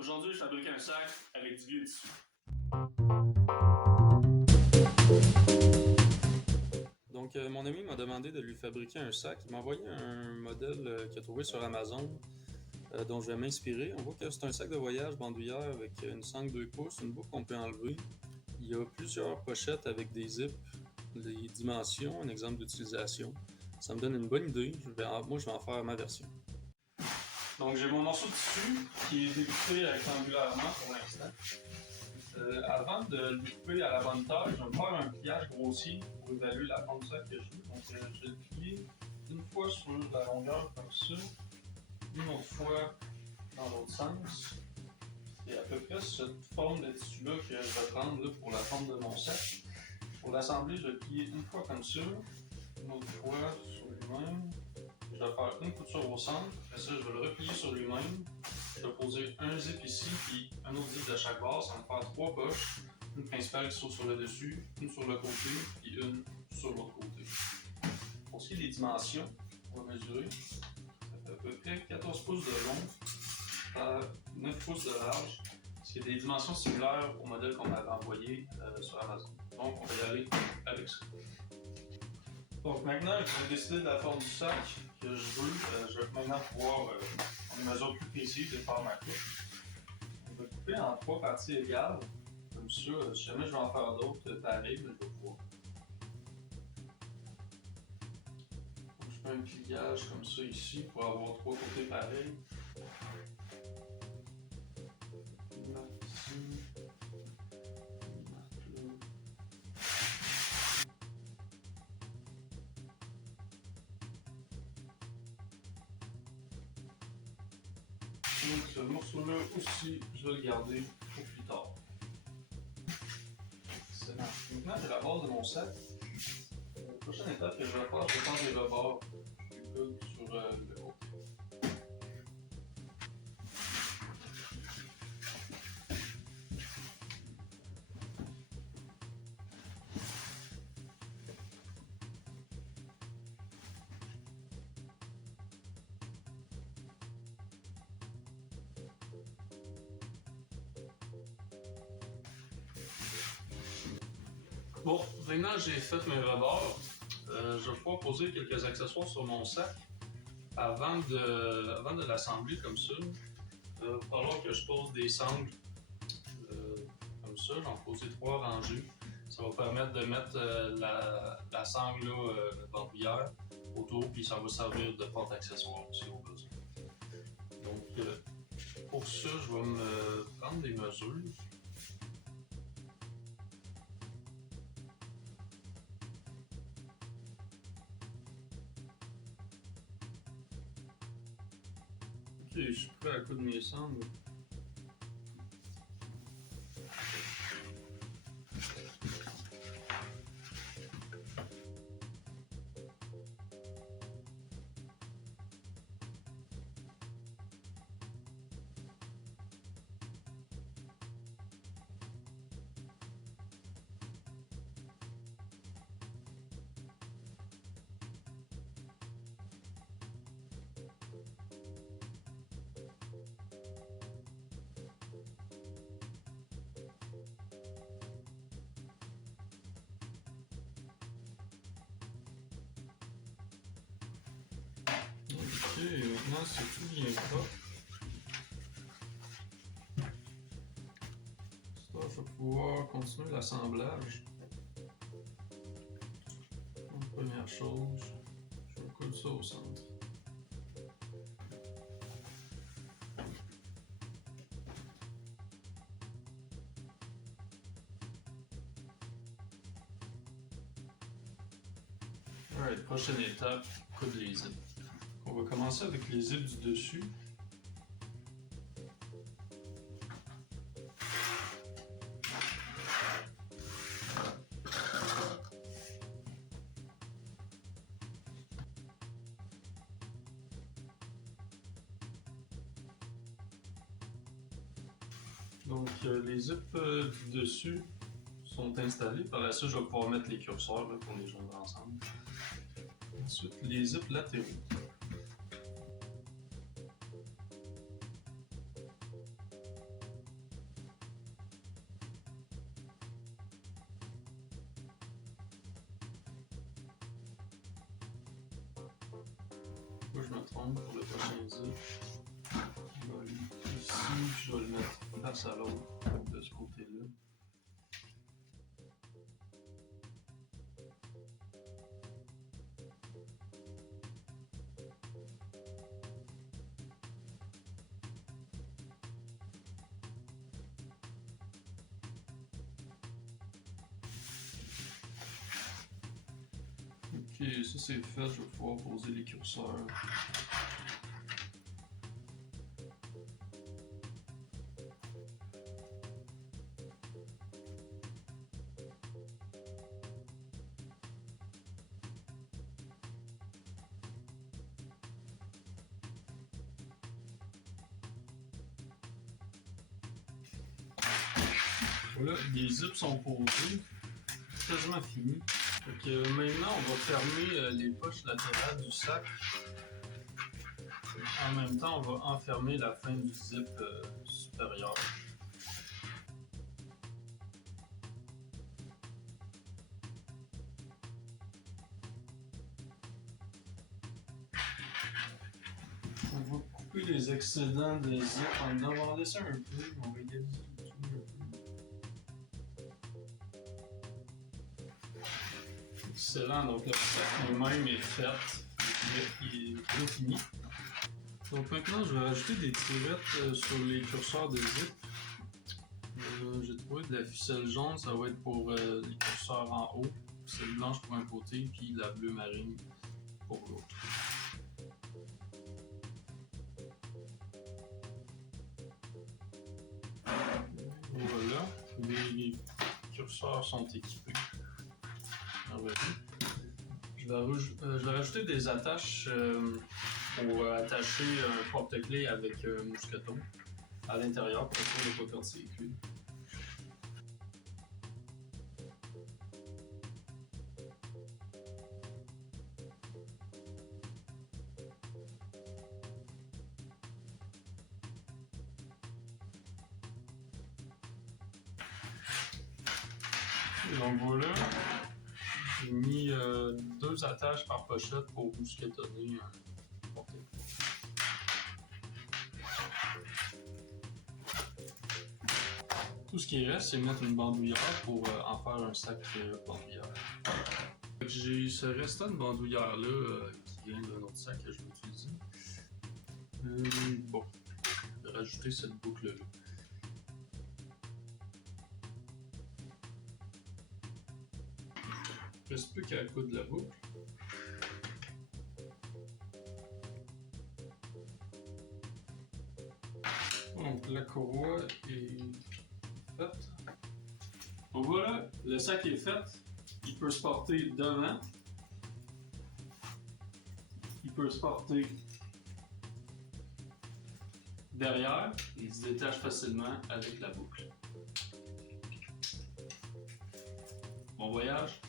Aujourd'hui, je fabrique un sac avec du vieux tissu. Donc, mon ami m'a demandé de lui fabriquer un sac. Il m'a envoyé un modèle qu'il a trouvé sur Amazon, dont je vais m'inspirer. On voit que c'est un sac de voyage bandoulière avec une sangle 2 pouces, une boucle qu'on peut enlever. Il y a plusieurs pochettes avec des zips, les dimensions, un exemple d'utilisation. Ça me donne une bonne idée. Moi, je vais en faire ma version. Donc, j'ai mon morceau de tissu qui est découpé rectangulairement pour l'instant. Avant de le découper à la bonne taille, je vais me faire un pliage grossier pour évaluer la forme du sac que je veux. Donc, je vais le plier une fois sur la longueur comme ça, une autre fois dans l'autre sens. C'est à peu près cette forme de tissu-là que je vais prendre là, pour la forme de mon sac. Pour l'assembler, je vais le plier une fois comme ça, une autre fois sur lui-même. Je vais faire une couture au centre, après ça je vais le replier sur lui-même. Je vais poser un zip ici, puis un autre zip de chaque bord. Ça va me faire 3 poches. Une principale qui saute sur le dessus, une sur le côté, puis une sur l'autre côté. Pour ce qui est des dimensions, on va mesurer. Ça fait à peu près 14 pouces de long par 9 pouces de large. Ce qui est des dimensions similaires au modèle qu'on m'avait envoyé sur Amazon. Donc on va y aller avec ça. Donc maintenant que j'ai décidé de la forme du sac que je veux, je vais maintenant pouvoir prendre une mesure plus précise et faire ma coupe. On va couper en 3 parties égales. Comme ça, si jamais je vais en faire d'autres pareils, je vais pouvoir. Donc, je fais un pliage comme ça ici pour avoir 3 côtés pareils. Une marque ici. Une marque là. Donc ce morceau-là aussi, je vais le garder pour plus tard. Excellent. Maintenant, j'ai la base de mon sac. La prochaine étape que je vais faire, je vais faire des rebords du coude sur le haut. Bon, maintenant j'ai fait mes rebords. Je vais pouvoir poser quelques accessoires sur mon sac. Avant de l'assembler comme ça, il va falloir que je pose des sangles comme ça. J'en vais poser 3 rangées. Ça va permettre de mettre la sangle bandoulière autour, puis ça va servir de porte-accessoire aussi au besoin. Donc, pour ça, je vais me prendre des mesures. Ok, je suis prêt à coudre mes sangles. Ok, maintenant c'est tout bien propre. Ça, je vais pouvoir continuer l'assemblage. Donc, première chose, je vais coudre ça au centre. Alright, prochaine étape, coudre les zips. On va commencer avec les zips du dessus. Donc les zips du dessus sont installés. Par la suite, je vais pouvoir mettre les curseurs là, pour les joindre ensemble. Ensuite, les zips latéraux. pas que je me trompe pour le prochain zip. Je vais aller ici, puis je vais le mettre face à l'autre de ce côté-là. Ok, ça c'est fait, je vais pouvoir poser les curseurs. Voilà, les zips sont posés, c'est quasiment fini. Donc, maintenant, on va fermer les poches latérales du sac. En même temps, on va enfermer la fin du zip supérieur. On va couper les excédents des zips. On va en laisser un peu, on va égaliser le tout un peu. Excellent, donc le sac lui-même est fait, il est bien fini. Donc maintenant, je vais rajouter des tirettes sur les curseurs de zip. J'ai trouvé de la ficelle jaune, ça va être pour les curseurs en haut, celle blanche pour un côté, puis la bleue marine pour l'autre. Voilà, les curseurs sont équipés. Je vais rajouter des attaches pour attacher un porte-clés avec un mousqueton à l'intérieur pour être sûr de ne pas perdre ses clés. Et donc voilà, j'ai mis 2 attaches par pochette pour mousquetonner un porte-clés. Tout ce qui reste, c'est mettre une bandoulière pour en faire un sac bandoulière. J'ai ce restant de bandoulière-là qui vient d'un autre sac que je vais utiliser. Bon, je vais rajouter cette boucle-là. Il reste plus qu'à coudre la boucle. Donc la courroie est faite. Donc voilà, le sac est fait. Il peut se porter devant. Il peut se porter derrière. Il se détache facilement avec la boucle. Bon voyage!